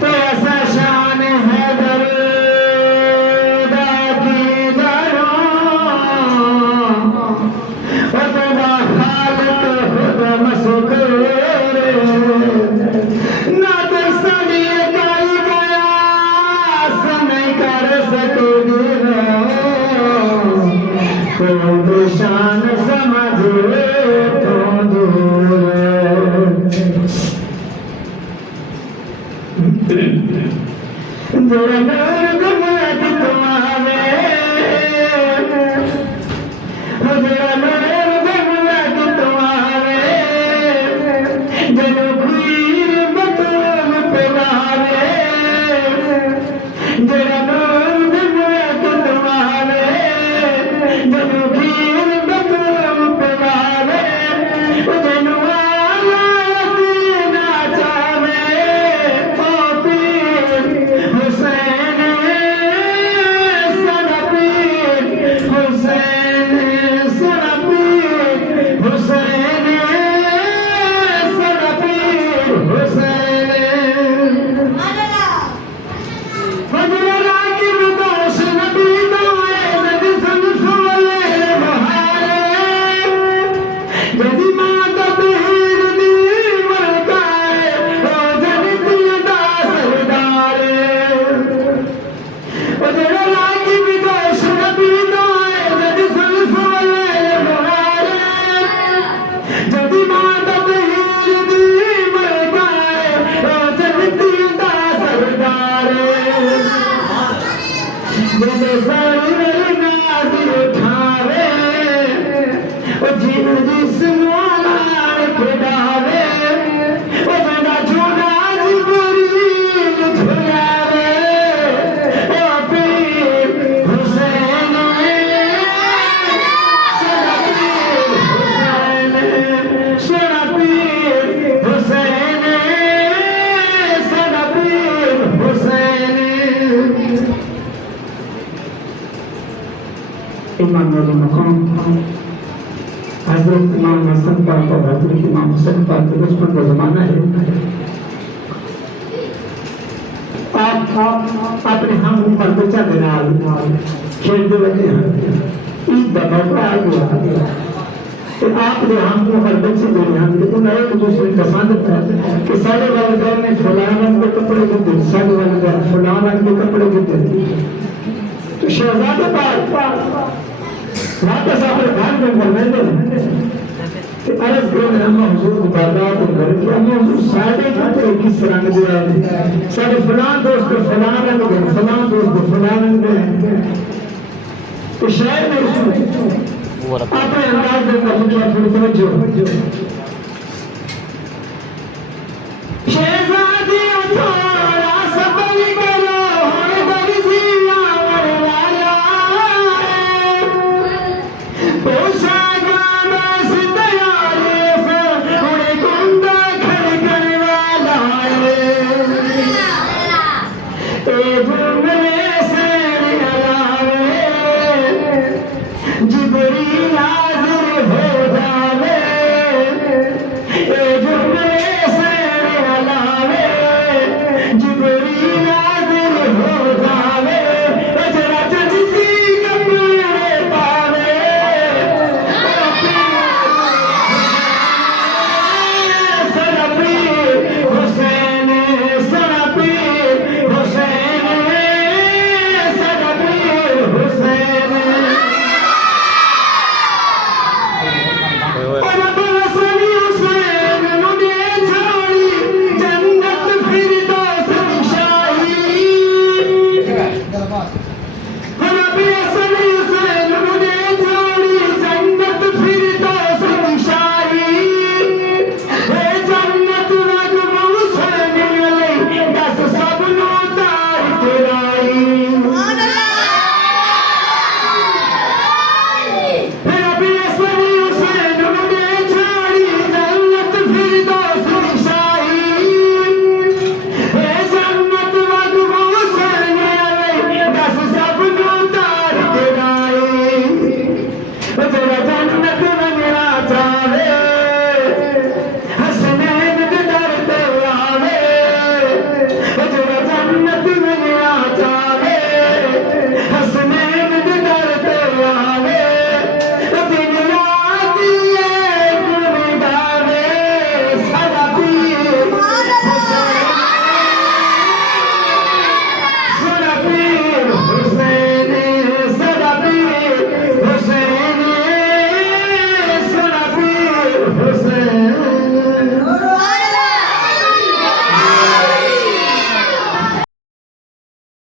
तो ऐसा शान है दर्दा की दरो खुदा खालिक खुद मसरूर ना तो सभी कर गया नहीं कर सकोगे तो शान समझो तो दूर इमाम वाले मकाम हजरत इमाम हसन पाक और हजरत इमाम हुसैन पाक के बचपन का जमाना है। आप अपने हम ऊपर बच्चा देना खेलते रहते हैं, ईद का मौका आ गया तो आप जो हम ऊपर बच्चे देने हम लेकिन एक दूसरे का साथ कि सारे वाले घर में फलाना रंग के कपड़े देते, सारे वाले घर फलाना रंग के कपड़े देते। तो शहजादे वापस अपने घर में बोलने कि अर्ज कर हम हुजूर बाजार को घर के हम हुजूर सारे कपड़े किस रंग दे सारे फलां दोस्त को फलां रंग दे, फलां दोस्त को फलां रंग दे। तो शायद अपने अंदाज में थोड़ी तवज्जो